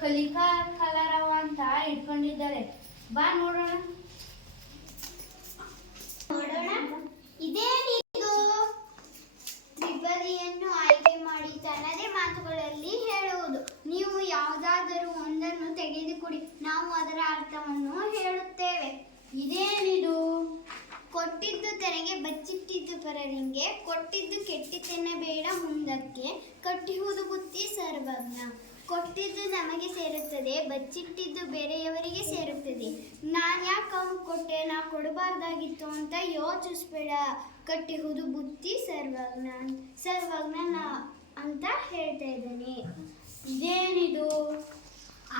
ಕಲಿಕಾ ಕಲರವ ಅಂತ ಇಟ್ಕೊಂಡಿದ್ದಾರೆ. ಬಾ ನೋಡೋಣ. ಇದೇನಿದು? ತ್ರಿಪದಿಯನ್ನು ಆಯ್ಕೆ ಮಾಡಿ ತನ್ನದೇ ಮಾತುಗಳಲ್ಲಿ ಹೇಳುವುದು. ನೀವು ಯಾವುದಾದರೂ ಒಂದನ್ನು ತೆಗೆದುಕೊಡಿ, ನಾವು ಅದರ ಅರ್ಥವನ್ನು ಹೇಳುತ್ತೇವೆ. ಇದೇನಿದು? ಕೊಟ್ಟಿದ್ದು ತನಗೆ ಬಚ್ಚಿಟ್ಟಿದ್ದು ಪರರಿಗೆ, ಕೊಟ್ಟಿದ್ದು ಕೆಟ್ಟಿತೆನ್ನಬೇಡ ಮುಂದಕ್ಕೆ, ಕಟ್ಟಿಹುದು ಬುತ್ತಿ ಸರ್ವಜ್ಞ. ಕೊಟ್ಟಿದ್ದು ನಮಗೆ ಸೇರುತ್ತದೆ, ಬಚ್ಚಿಟ್ಟಿದ್ದು ಬೇರೆಯವರಿಗೆ ಸೇರುತ್ತದೆ. ನಾನು ಯಾಕೆ ಅವ್ನು ಕೊಟ್ಟೆ, ನಾ ಕೊಡಬಾರ್ದಾಗಿತ್ತು ಅಂತ ಯೋಚಿಸ್ಬೇಡ. ಕಟ್ಟಿಹುದು ಬುತ್ತಿ ಸರ್ವಜ್ಞ ಅಂತ ಹೇಳ್ತಾ ಇದ್ದಾನೆ. ಇದೇನಿದು?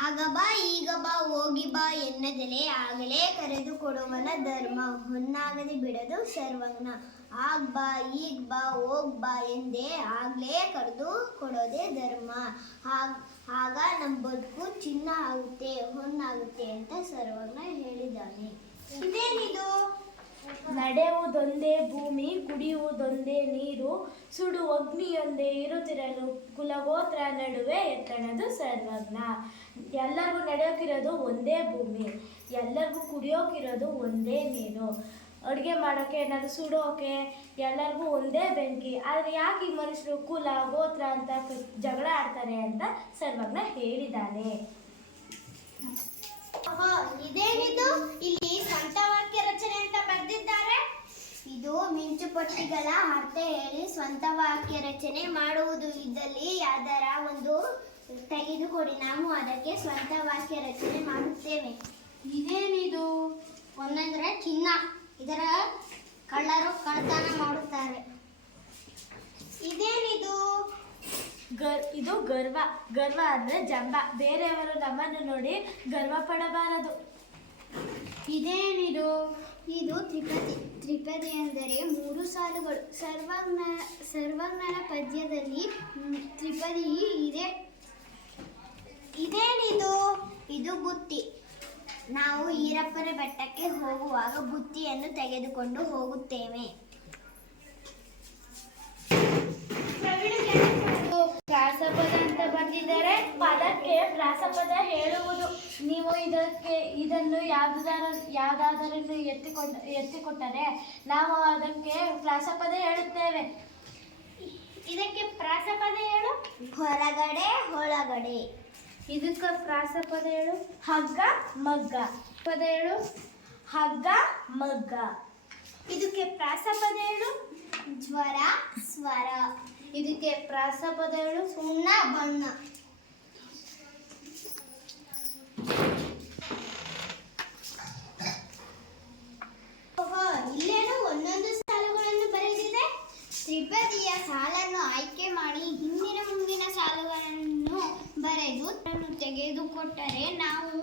ಆಗ ಬಾ ಈಗ ಬಾ ಹೋಗಿ ಬಾ ಎನ್ನದಲೇ ಆಗಲೇ ಕರೆದು ಕೊಡುವನ ಧರ್ಮ, ಹೊನ್ನಾಗದೆ ಬಿಡದು ಸರ್ವಜ್ಞ. ಆಗ್ ಬಾ ಈಗ ಬಾ ಹೋಗ್ ಬಾ ಎಂದೇ ಆಗ್ಲೇ ಕರೆದು ಕೊಡೋದೇ ಧರ್ಮ. ಆಗ ನಮ್ಮ ಬದುಕು ಚಿನ್ನ ಆಗುತ್ತೆ, ಹೊನ್ನಾಗುತ್ತೆ ಅಂತ ಸರ್ವಜ್ಞ ಹೇಳಿದ್ದಾನೆ. ಇದೇನಿದು? ನಡೆಯುವುದೊಂದೇ ಭೂಮಿ, ಕುಡಿಯುವುದೊಂದೇ ನೀರು, ಸುಡು ಅಗ್ನಿಯೊಂದೇ ಇರುತ್ತಿರಲು ಕುಲಗೋತ್ರ ನಡುವೆ ಎತ್ತಣದು ಸರ್ವಜ್ಞ. ಎಲ್ಲರಿಗೂ ನಡೆಯೋಕಿರೋದು ಒಂದೇ ಭೂಮಿ, ಎಲ್ಲರಿಗೂ ಕುಡಿಯೋಕಿರೋದು ಒಂದೇ ನೀರು, ಅಡುಗೆ ಮಾಡೋಕ್ಕೆ ಏನಾದರೂ ಸುಡೋಕೆ ಎಲ್ಲರಿಗೂ ಒಂದೇ ಬೆಂಕಿ. ಆದರೆ ಯಾಕೆ ಈ ಮನುಷ್ಯರು ಕುಲ ಗೋತ್ರ ಅಂತ ಜಗಳ ಆಡ್ತಾರೆ ಅಂತ ಸರ್ವಜ್ಞ ಹೇಳಿದ್ದಾನೆ. ಇದೇನಿದು? ಇಲ್ಲಿ ಸ್ವಂತ ವಾಕ್ಯ ರಚನೆ ಅಂತ ಬರೆದಿದ್ದಾರೆ. ಇದು ಮಿಂಚುಪಟ್ಟಿಗಳ ಅರ್ಥ ಹೇಳಿ ಸ್ವಂತ ವಾಕ್ಯ ರಚನೆ ಮಾಡುವುದು. ಇದ್ದಲ್ಲಿ ಯಾವ್ದಾರ ಒಂದು ತೆಗೆದುಕೊಡಿ, ನಾವು ಅದಕ್ಕೆ ಸ್ವಂತ ವಾಕ್ಯ ರಚನೆ ಮಾಡುತ್ತೇವೆ. ಇದೇನಿದು? ಒಂದಂದ್ರೆ ಚಿನ್ನ, ಇದರ ಕಳ್ಳರು ಕಳ್ಳತನ ಮಾಡುತ್ತಾರೆ. ಇದೇನಿದು? ಇದು ಗರ್ವ. ಗರ್ವ ಅಂದರೆ ಜಂಬ, ಬೇರೆಯವರು ನಮ್ಮನ್ನು ನೋಡಿ ಗರ್ವ ಪಡಬಾರದು. ಇದೇನಿದು? ಇದು ತ್ರಿಪದಿ. ತ್ರಿಪದಿ ಅಂದರೆ 3 ಸಾಲುಗಳು. ಸರ್ವಜ್ಞನ ಪದ್ಯದಲ್ಲಿ ತ್ರಿಪದಿ ಇದೆ. ಇದೇನಿದು? ಇದು ಬುತ್ತಿ. ನಾವು ಈರಪ್ಪನ ಬೆಟ್ಟಕ್ಕೆ ಹೋಗುವಾಗ ಬುತ್ತಿಯನ್ನು ತೆಗೆದುಕೊಂಡು ಹೋಗುತ್ತೇವೆ. ಪ್ರಾಸಪದ ಅಂತ ಬರೆದಿದ್ದಾರೆ. ಪದಕ್ಕೆ ಪ್ರಾಸಪದ ಹೇಳುವುದು. ನೀವು ಇದನ್ನು ಯಾವುದಾದರೂ ಎತ್ತಿಕೊಟ್ಟರೆ ನಾವು ಅದಕ್ಕೆ ಪ್ರಾಸಪದ ಹೇಳುತ್ತೇವೆ. ಇದಕ್ಕೆ ಪ್ರಾಸಪದ ಹೇಳು. ಹೊರಗಡೆ ಒಳಗಡೆ. ಇದಕ್ಕೆ ಪ್ರಾಸಪದ ಹೇಳು. ಹಗ್ಗ ಮಗ್ಗ. ಪದ ಹೇಳು. ಹಗ್ಗ ಮಗ್ಗ. ಇದಕ್ಕೆ ಪ್ರಾಸಪದ ಹೇಳು. ಜ್ವರ ಸ್ವರ. ಇದಕ್ಕೆ ಪ್ರಾಸಪದ ಹೇಳು. ಸುಣ್ಣ ಬಣ್ಣ. ಇಲ್ಲೇನು ಒಂದೊಂದು ಸಾಲುಗಳನ್ನು ಬರೆದಿದೆ. ತ್ರಿಪದಿಯ ಸಾಲನ್ನು ಆಯ್ಕೆ ಮಾಡಿ ಹಿಂದಿನ ಮುಂದಿನ ಸಾಲುಗಳನ್ನು ಬರೆದು ತೆಗೆದುಕೊಟ್ಟರೆ ನಾವು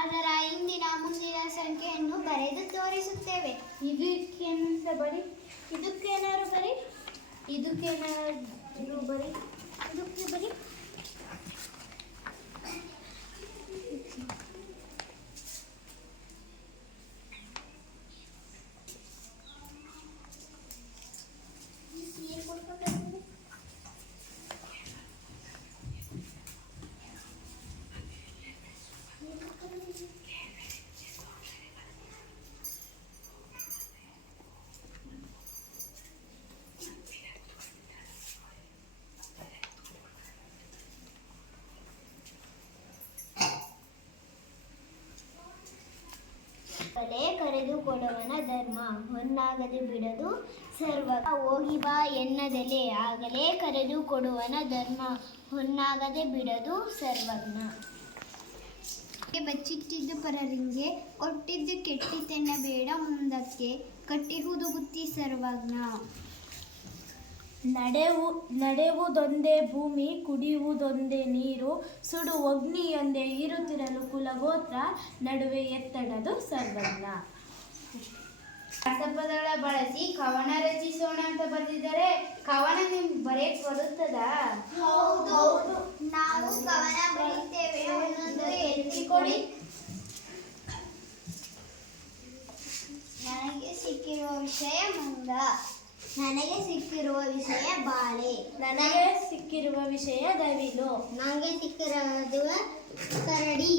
ಅದರ ಹಿಂದಿನ ಮುಂದಿನ ಸಂಖ್ಯೆಯನ್ನು ಬರೆದು ತೋರಿಸುತ್ತೇವೆ. ಇದಕ್ಕೇನಂತ ಬರಿ. ಇದಕ್ಕೇನಾದ್ರು ಬರಿ. ಇದಕ್ಕೇನಾದ್ರು ಬರಿ. ಇದಕ್ಕೆ ಬರಿ. ಕರೆದು ಕೊಡುವನ ಧರ್ಮ, ಹೊನ್ನಾಗದೆ ಬಿಡದು ಸರ್ವಜ್ಞ. ಹೋಗಿ ಬಾ ಎನ್ನದಲೇ ಆಗಲೇ ಕರೆದು ಕೊಡುವನ ಧರ್ಮ, ಹೊನ್ನಾಗದೆ ಬಿಡದು ಸರ್ವಜ್ಞ. ಬಚ್ಚಿಟ್ಟಿದ್ದು ಪರರಿಗೆ, ಕೊಟ್ಟಿದ್ದು ಕೆಟ್ಟಿತೆನ್ನಬೇಡ ಮುಂದಕ್ಕೆ, ಕಟ್ಟಿಹುದು ಬುತ್ತಿ ಸರ್ವಜ್ಞ. ನಡೆಯುವುದೊಂದೇ ಭೂಮಿ, ಕುಡಿಯುವುದೊಂದೇ ನೀರು, ಸುಡು ಅಗ್ನಿಯೊಂದೇ ಇರುತ್ತಿರಲು ಕುಲಗೋತ್ರ ನಡುವೆ ಎತ್ತಡದು ಸರ್ವಜ್ಞ. ಪ್ರಾಸಪದಗಳ ಬಳಸಿ ಕವನ ರಚಿಸೋಣ ಅಂತ ಬರೆದಿದ್ದಾರೆ. ಕವನ ನಿಮ್ಗೆ ಬರೆಯಕ್ಕೆ ಬರುತ್ತದಾ? ಹೌದು, ನಾವು ಕವನ ಬರೆಯುತ್ತೇವೆ. ಒಂದೊಂದು ಎತ್ತಿಕೊಡಿ. ನನಗೆ ಸಿಕ್ಕಿರುವ ವಿಷಯ ಮಂಗ. ನನಗೆ ಸಿಕ್ಕಿರುವ ವಿಷಯ ಬಾಳೆ. ನನಗೆ ಸಿಕ್ಕಿರುವ ವಿಷಯ ನವಿಲು. ನನಗೆ ಸಿಕ್ಕಿರೋದು ಕರಡಿ.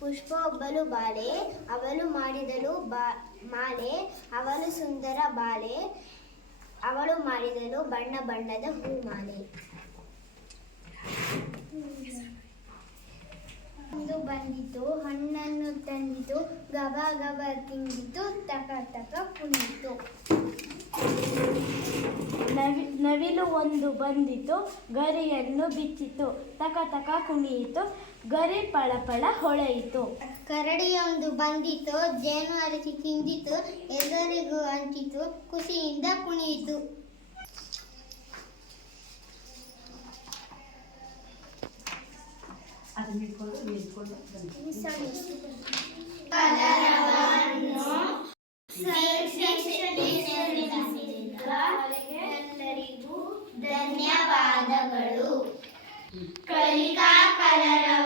ಪುಷ್ಪ ಒಬ್ಬಳು ಬಾಳೆ, ಅವಳು ಮಾಡಿದಳು ಮಾಲೆ, ಅವಳು ಸುಂದರ ಬಾಳೆ, ಅವಳು ಮಾಡಿದಳು ಬಣ್ಣ ಬಣ್ಣದ ಹೂಮಾಲೆ. ಒಂದು ಬಂದಿತು, ಹಣ್ಣನ್ನು ತಂದಿತು, ಗಬ ಗಬ ತಿಂದಿತು, ತಕ ತಕ ಕುಣಿತು. ನವಿಲು ಒಂದು ಬಂದಿತು, ಗರಿಯನ್ನು ಬಿಚ್ಚಿತು, ತಕ ತಕ ಕುಣಿಯಿತು, ಗರಿ ಪಳಪಳ ಹೊಳೆಯಿತು. ಕರಡಿಯೊಂದು ಬಂದಿತು, ಜೇನು ಅರಸಿ ತಿಂದಿತು, ಎಲ್ಲರಿಗೂ ಹಂಚಿತು, ಖುಷಿಯಿಂದ ಕುಣಿಯಿತು. ಎಲ್ಲರಿಗೂ ಧನ್ಯವಾದಗಳು. ಕಲಿಕಾ ಕಲರವ